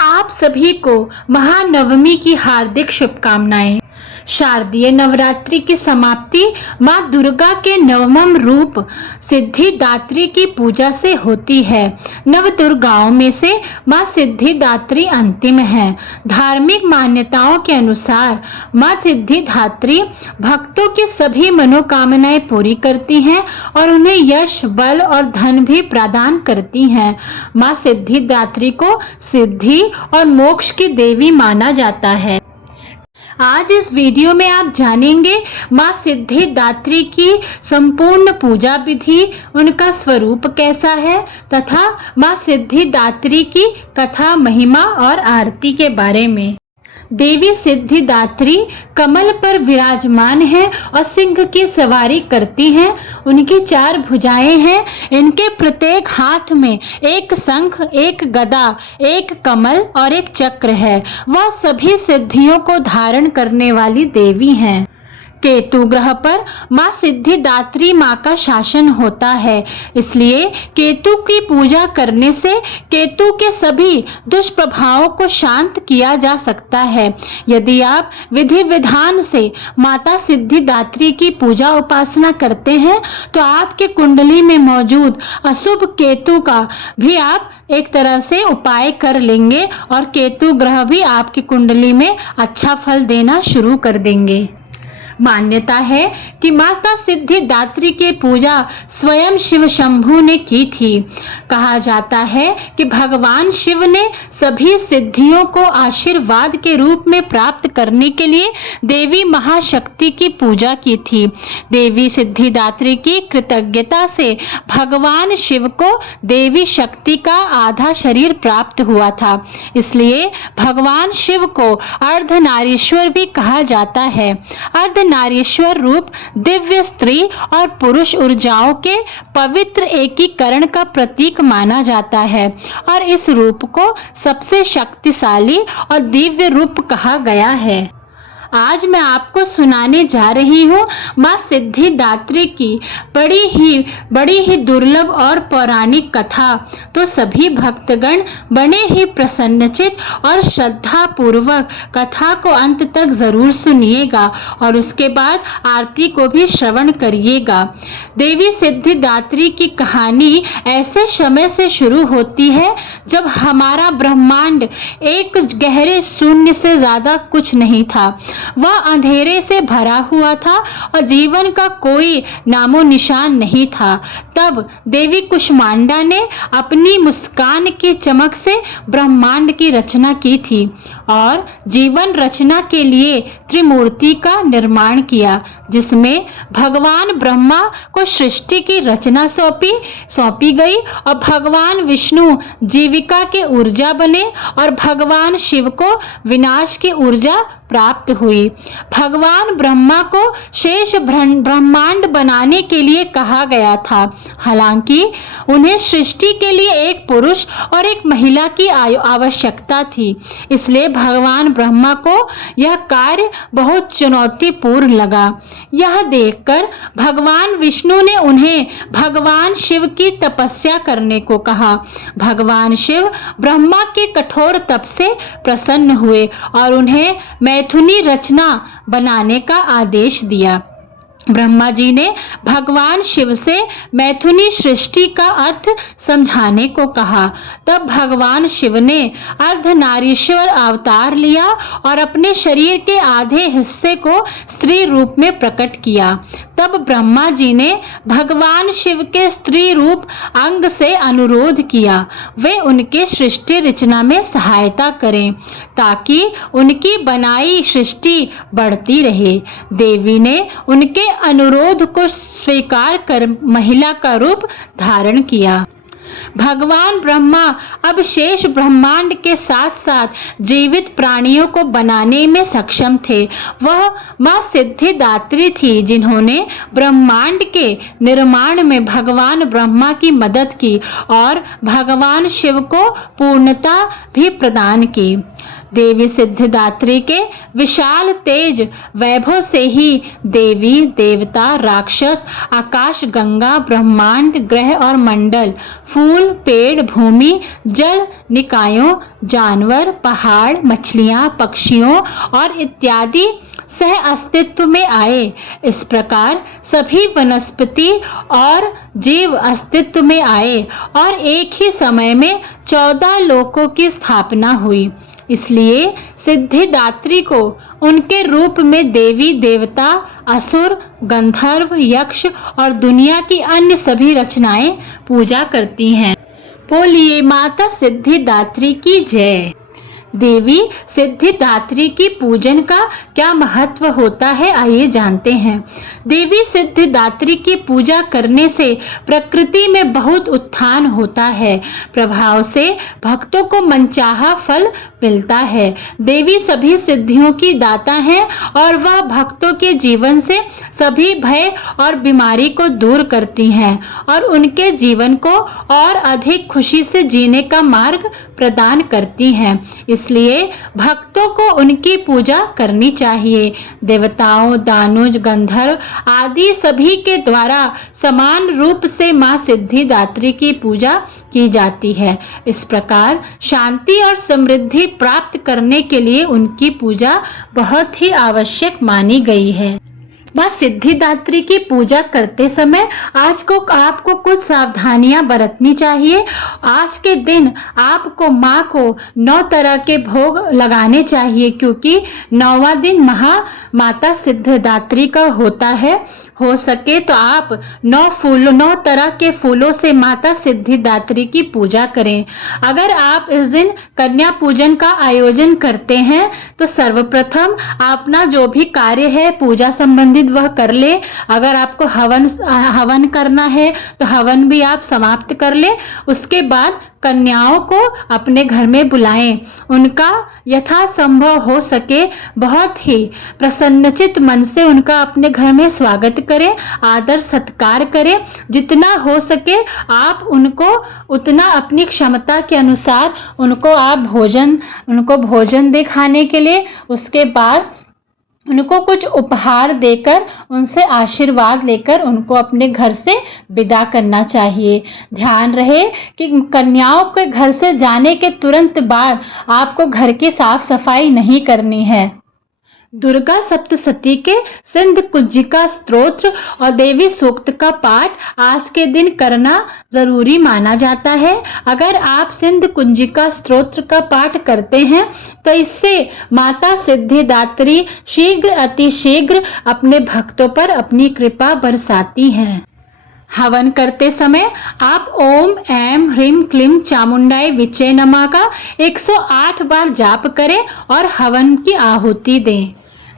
आप सभी को महानवमी की हार्दिक शुभकामनाएं। शारदीय नवरात्रि की समाप्ति माँ दुर्गा के नवम रूप सिद्धिदात्री की पूजा से होती है। नव दुर्गाओं में से माँ सिद्धिदात्री अंतिम है। धार्मिक मान्यताओं के अनुसार माँ सिद्धिदात्री भक्तों की सभी मनोकामनाएं पूरी करती हैं और उन्हें यश, बल और धन भी प्रदान करती हैं। माँ सिद्धिदात्री को सिद्धि और मोक्ष की देवी माना जाता है। आज इस वीडियो में आप जानेंगे माँ सिद्धिदात्री की संपूर्ण पूजा विधि, उनका स्वरूप कैसा है तथा माँ सिद्धिदात्री की कथा, महिमा और आरती के बारे में। देवी सिद्धिदात्री कमल पर विराजमान है और सिंह की सवारी करती हैं। उनकी 4 भुजाएं हैं। इनके प्रत्येक हाथ में एक शंख, एक गदा, एक कमल और एक चक्र है। वह सभी सिद्धियों को धारण करने वाली देवी हैं। केतु ग्रह पर माँ सिद्धिदात्री माँ का शासन होता है, इसलिए केतु की पूजा करने से केतु के सभी दुष्प्रभावों को शांत किया जा सकता है। यदि आप विधि विधान से माता सिद्धिदात्री की पूजा उपासना करते हैं तो आपके कुंडली में मौजूद अशुभ केतु का भी आप एक तरह से उपाय कर लेंगे और केतु ग्रह भी आपकी कुंडली में अच्छा फल देना शुरू कर देंगे। मान्यता है कि माता सिद्धिदात्री की पूजा स्वयं शिव शंभु ने की थी। कहा जाता है कि भगवान शिव ने सभी सिद्धियों को आशीर्वाद के रूप में प्राप्त करने के लिए देवी महाशक्ति की पूजा की थी। देवी सिद्धिदात्री की कृतज्ञता से भगवान शिव को देवी शक्ति का आधा शरीर प्राप्त हुआ था, इसलिए भगवान शिव को अर्धनारीश्वर भी कहा जाता है। नारीश्वर रूप दिव्य स्त्री और पुरुष ऊर्जाओं के पवित्र एकीकरण का प्रतीक माना जाता है और इस रूप को सबसे शक्तिशाली और दिव्य रूप कहा गया है। आज मैं आपको सुनाने जा रही हूँ माँ सिद्धिदात्री की बड़ी ही दुर्लभ और पौराणिक कथा। तो सभी भक्तगण बड़े ही प्रसन्नचित और श्रद्धा पूर्वक कथा को अंत तक जरूर सुनिएगा और उसके बाद आरती को भी श्रवण करिएगा। देवी सिद्धिदात्री की कहानी ऐसे समय से शुरू होती है जब हमारा ब्रह्मांड एक गहरे शून्य से ज्यादा कुछ नहीं था। वह अंधेरे से भरा हुआ था और जीवन का कोई नामो निशान नहीं था। तब देवी कुष्मांडा ने अपनी मुस्कान की चमक से ब्रह्मांड की रचना की थी और जीवन रचना के लिए त्रिमूर्ति का निर्माण किया, जिसमें भगवान ब्रह्मा को सृष्टि की रचना सौंपी गई और भगवान विष्णु जीविका के ऊर्जा बने और भगवान शिव को विनाश की ऊर्जा प्राप्त हुई। भगवान ब्रह्मा को शेष ब्रह्मांड बनाने के लिए कहा गया था। हालांकि उन्हें सृष्टि के लिए एक पुरुष और एक महिला की आवश्यकता थी, इसलिए भगवान ब्रह्मा को यह कार्य बहुत चुनौतीपूर्ण लगा। यह देखकर भगवान विष्णु ने उन्हें भगवान शिव की तपस्या करने को कहा। भगवान शिव ब्रह्मा के कठोर तप से प्रसन्न हुए और उन्हें मैथुनी रचना बनाने का आदेश दिया। ब्रह्मा जी ने भगवान शिव से मैथुनी सृष्टि का अर्थ समझाने को कहा। तब भगवान शिव ने अर्धनारीश्वर अवतार लिया और अपने शरीर के आधे हिस्से को स्त्री रूप में प्रकट किया। तब ब्रह्मा जी ने भगवान शिव के स्त्री रूप अंग से अनुरोध किया वे उनके सृष्टि रचना में सहायता करें ताकि उनकी बनाई सृष्टि बढ़ती रहे। देवी ने उनके अनुरोध को स्वीकार कर महिला का रूप धारण किया। भगवान ब्रह्मा अब शेष ब्रह्मांड के साथ साथ जीवित प्राणियों को बनाने में सक्षम थे। वह माँ सिद्धिदात्री थी जिन्होंने ब्रह्मांड के निर्माण में भगवान ब्रह्मा की मदद की और भगवान शिव को पूर्णता भी प्रदान की। देवी सिद्धिदात्री के विशाल तेज वैभव से ही देवी देवता राक्षस आकाश गंगा ब्रह्मांड ग्रह और मंडल फूल पेड़ भूमि जल निकायों जानवर पहाड़ मछलियां पक्षियों और इत्यादि सह अस्तित्व में आए। इस प्रकार सभी वनस्पति और जीव अस्तित्व में आए और एक ही समय में 14 लोकों की स्थापना हुई। इसलिए सिद्धिदात्री को उनके रूप में देवी देवता असुर गंधर्व यक्ष और दुनिया की अन्य सभी रचनाएं पूजा करती हैं। बोलिए माता सिद्धिदात्री की जय। देवी सिद्धिदात्री की पूजन का क्या महत्व होता है, आइए जानते हैं। देवी सिद्धिदात्री की पूजा करने से प्रकृति में बहुत उत्थान होता है, प्रभाव से भक्तों को मनचाहा फल मिलता है। देवी सभी सिद्धियों की दाता हैं और वह भक्तों के जीवन से सभी भय और बीमारी को दूर करती हैं और उनके जीवन को और अधिक खुशी से जीने का मार्ग प्रदान करती हैं। इसलिए भक्तों को उनकी पूजा करनी चाहिए। देवताओं दानुज गंधर्व आदि सभी के द्वारा समान रूप से मां सिद्धिदात्री की पूजा की जाती है। इस प्रकार शांति और समृद्धि प्राप्त करने के लिए उनकी पूजा बहुत ही आवश्यक मानी गई है। मां सिद्धिदात्री की पूजा करते समय आपको कुछ सावधानियां बरतनी चाहिए। आज के दिन आपको मां को 9 तरह के भोग लगाने चाहिए, क्योंकि 9वां दिन माता सिद्धिदात्री का होता है। हो सके तो आप 9 तरह के फूलों से माता सिद्धिदात्री की पूजा करें। अगर आप इस दिन कन्या पूजन का आयोजन करते हैं तो सर्वप्रथम अपना जो भी कार्य है पूजा संबंधित वह कर ले। अगर आपको हवन करना है तो हवन भी आप समाप्त कर ले। उसके बाद कन्याओं को अपने घर में बुलाएं। उनका यथासंभव हो सके बहुत ही प्रसन्नचित मन से उनका अपने घर में स्वागत करें, आदर सत्कार करें। जितना हो सके आप उनको उतना अपनी क्षमता के अनुसार उनको भोजन दे खाने के लिए। उसके बाद उनको कुछ उपहार देकर उनसे आशीर्वाद लेकर उनको अपने घर से विदा करना चाहिए। ध्यान रहे कि कन्याओं के घर से जाने के तुरंत बाद आपको घर की साफ सफाई नहीं करनी है। दुर्गा सप्तशती के सिंध कुंजिका स्तोत्र और देवी सूक्त का पाठ आज के दिन करना जरूरी माना जाता है। अगर आप सिंध कुंजिका स्तोत्र का पाठ करते हैं तो इससे माता सिद्धिदात्री शीघ्र अतिशीघ्र अपने भक्तों पर अपनी कृपा बरसाती हैं। हवन करते समय आप ओम ऐं ह्रीं क्लीं चामुंडाय विचे नमः का 108 बार जाप करें और हवन की आहुति दें।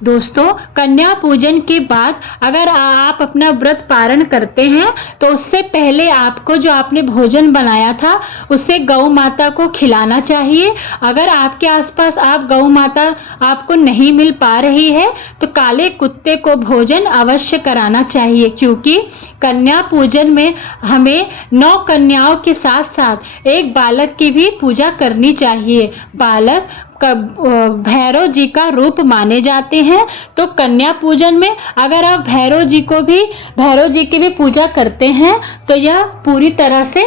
दोस्तों, कन्या पूजन के बाद अगर आप अपना व्रत पारण करते हैं तो उससे पहले आपको जो आपने भोजन बनाया था उसे गौ माता को खिलाना चाहिए। अगर आपके आसपास गौ माता आपको नहीं मिल पा रही है तो काले कुत्ते को भोजन अवश्य कराना चाहिए, क्योंकि कन्या पूजन में हमें 9 कन्याओं के साथ साथ एक बालक की भी पूजा करनी चाहिए। बालक भैरव जी का रूप माने जाते हैं, तो कन्या पूजन में अगर आप भैरव जी की भी पूजा करते हैं तो यह पूरी तरह से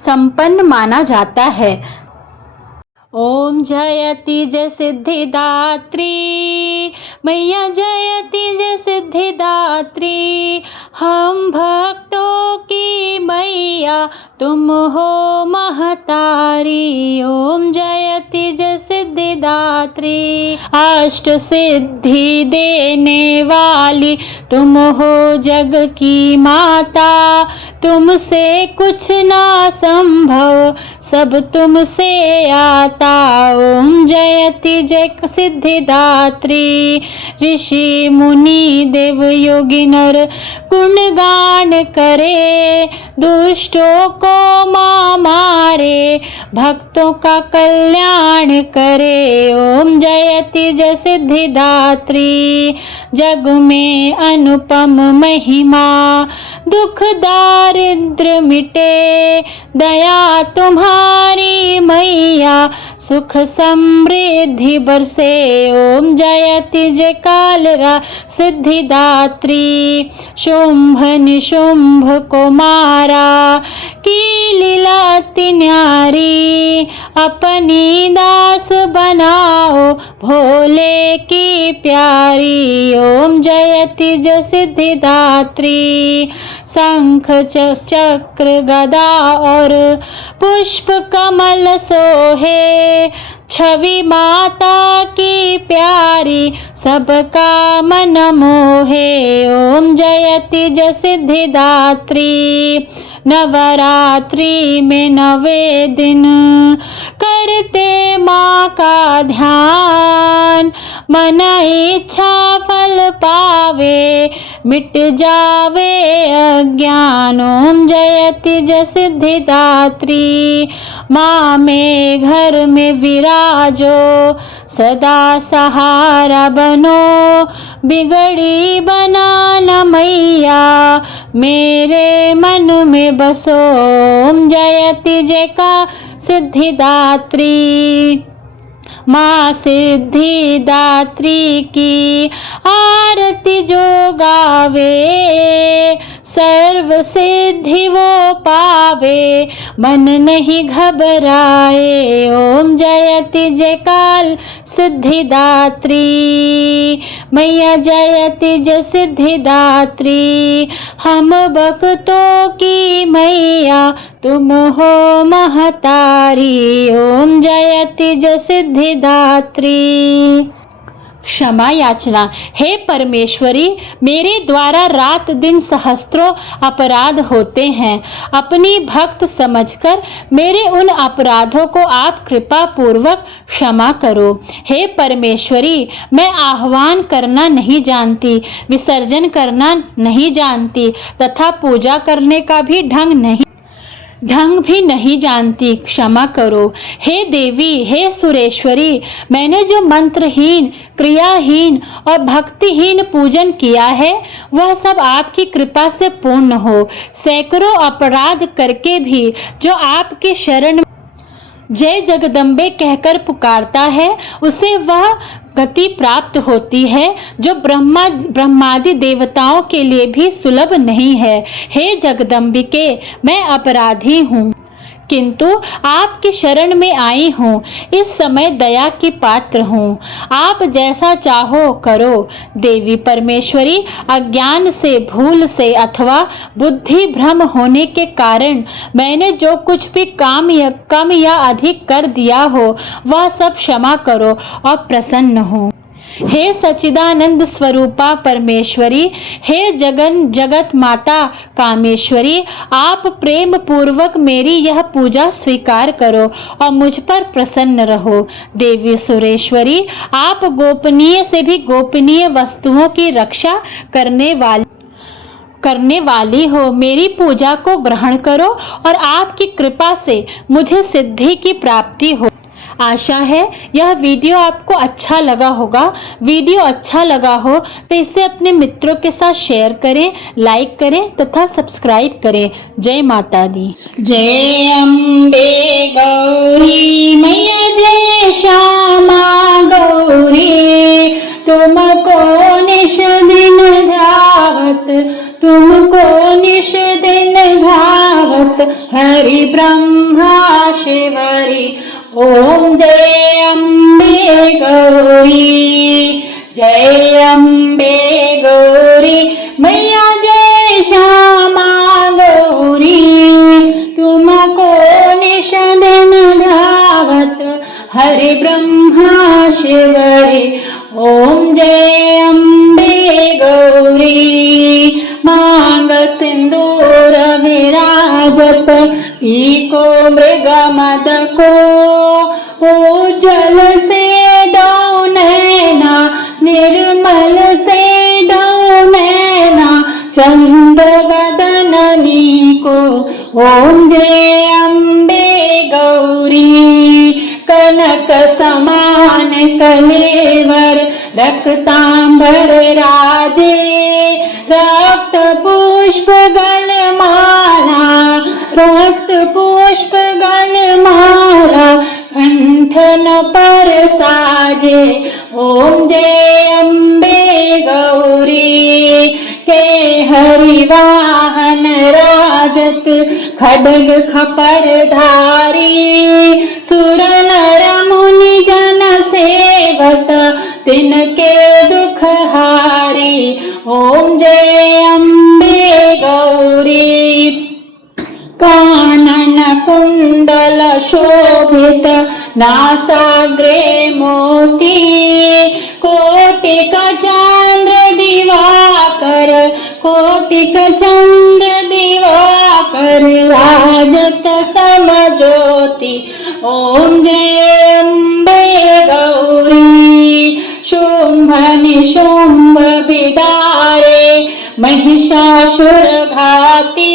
संपन्न माना जाता है। ओम जयति जय सिद्धिदात्री मैया, जयति जय सिद्धिदात्री, हम भक्तों की मैया तुम हो महतारी। ओम जयति जय सिद्धिदात्री, अष्ट सिद्धि देने वाली तुम हो जग की माता, तुमसे कुछ ना संभव सब तुमसे आता। ओम जयति जय सिद्धिदात्री, ऋषि मुनि देव योगी नर गुणगान करे, दुष्टों को मां मारे भक्तों का कल्याण करे। ओम जयति जय सिद्धिदात्री, जग में अनुपम महिमा, दुख दारिद्र मिटे दया तुम्हारी मैया, सुख समृद्धि बरसे। ओम जयति जय कालरा सिद्धिदात्री, शुंभ निशुंभ को मारा की लीला अति न्यारी। अपनी दास बनाओ भोले की प्यारी। ओम जयति जय सिद्धिदात्री, शंख चक्र गदा और पुष्प कमल सोहे। छवि माता की प्यारी सबका मन मोहे। ओम जयति जय सिद्धिदात्री, नवरात्रि में 9 दिन करते माँ का ध्यान। मन इच्छा फल पावे मिट जावे अज्ञान। ओम जयति जय सिद्धिदात्री, माँ में घर में विराजो सदा सहारा बनो। बिगड़ी बनाना मैया मेरे मन में बसो। ओम जयति जय का सिद्धिदात्री, माँ सिद्धिदात्री की आरती जो गावे। सर्व सिद्धि वो पावे मन नहीं घबराए। ओम जयति जय काल सिद्धिदात्री, मैया जयति जय सिद्धिदात्री। हम भक्तों की मैया तुम हो महतारी। ओम जयति जय सिद्धिदात्री। क्षमा याचना। हे परमेश्वरी, मेरे द्वारा रात दिन सहस्त्रों अपराध होते हैं। अपनी भक्त समझकर मेरे उन अपराधों को आप कृपा पूर्वक क्षमा करो। हे परमेश्वरी, मैं आह्वान करना नहीं जानती, विसर्जन करना नहीं जानती तथा पूजा करने का भी ढंग भी नहीं जानती, क्षमा करो। हे देवी, हे सुरेश्वरी, मैंने जो मंत्रहीन, क्रियाहीन और भक्तिहीन पूजन किया है वह सब आपकी कृपा से पूर्ण हो। सैकड़ों अपराध करके भी जो आपके शरण जय जगदम्बे कहकर पुकारता है उसे वह गति प्राप्त होती है जो ब्रह्मादि देवताओं के लिए भी सुलभ नहीं है। हे जगदम्बिके, मैं अपराधी हूँ किंतु आपकी शरण में आई हूँ। इस समय दया की पात्र हूँ, आप जैसा चाहो करो। देवी परमेश्वरी, अज्ञान से, भूल से अथवा बुद्धि भ्रम होने के कारण मैंने जो कुछ भी कम या अधिक कर दिया हो वह सब क्षमा करो और प्रसन्न हो। हे सच्चिदानंद स्वरूपा परमेश्वरी, हे जगत माता कामेश्वरी, आप प्रेम पूर्वक मेरी यह पूजा स्वीकार करो और मुझ पर प्रसन्न रहो। देवी सुरेश्वरी, आप गोपनीय से भी गोपनीय वस्तुओं की रक्षा करने वाली हो। मेरी पूजा को ग्रहण करो और आपकी कृपा से मुझे सिद्धि की प्राप्ति हो। आशा है यह वीडियो आपको अच्छा लगा होगा। वीडियो अच्छा लगा हो तो इसे अपने मित्रों के साथ शेयर करें, लाइक करें तथा सब्सक्राइब करें। जय माता दी। जय अम्बे गौरी मैया, जय श्यामा गौरी। तुमको निश दिन ध्यावत, तुमको निश दिन ध्यावत हरि ब्रह्मा शिवरी। ओम जय अम्बे गौरी, जय अम्बे गौरी मैया, जय श्यामा गौरी। तुमको निश दिन ध्यावत हरि ब्रह्मा शिवरी। ओम जय अम्बे गौरी। मांग सिंदूर विराजत, पीको मृग मद को। उज्जल से दो नैना, निर्मल से दो नैना, चंद्र वदननी को। ओम जय अम्बे गौरी। कनक समान कलेवर, रक्तांबर राजे। रक्त पुष्प गलमाला, रक्त पुष्प गलमाला, कंठ धन पर साजे। ओम जय अम्बे गौरी के हरिवाहन राजत खड्ग खपर धारी। सुर नर मुनि जन सेवत तिनके दुख हारी। ओम जय अम्बे गौरी। कानन कुंडल शोभित नासाग्रे मोती। कोटिक चंद्र दिवाकर कोटिक चंद्र दिवाकर राजत समज्योति। ओम जय अम्बे गौरी। शुंभ निशुंभ बिदारे महिषासुर घाती।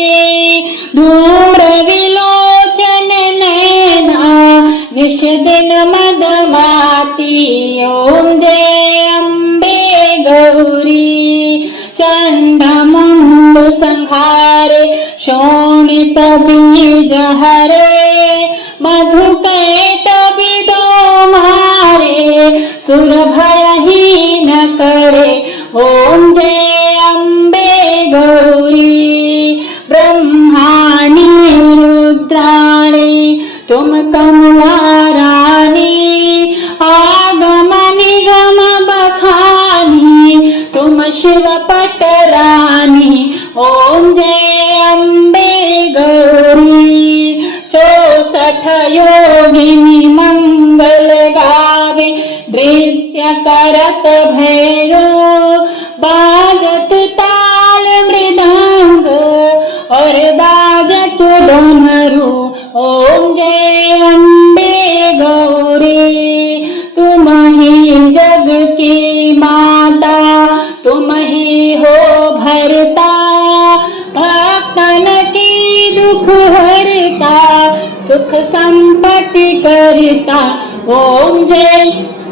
धूम्र विलोचन नैना निश दिन मदमाती। ओम जय अम्बे गौरी। चंड मुंड संहारे शोणित बीज हरे। मधुकैट विदो मारे सुर भयहीन करे। ओम जय अम्बे गौरी। ब्रह्माणी रुद्राणी तुम कमला रानी। आगम निगम बखानी तुम शिव पट रानी। ओम जय अम्बे गौरी। 64 योगिनी मंगल गावे नृत्य करत भैरो। बाजत ताल मृदंग और बाजत डमरू। ओम जय अम्बे गौरी। तुम ही जग की माता तुम ही हो भरता। भक्तन की दुख हरता सुख संपत्ति करता। ओम जय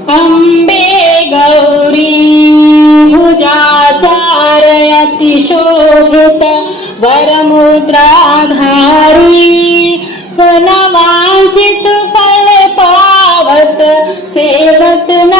अम्बे गौरी। भुजाचार अति शोभित वरमुद्राधारी। सनवांचित फल पावत सेवत न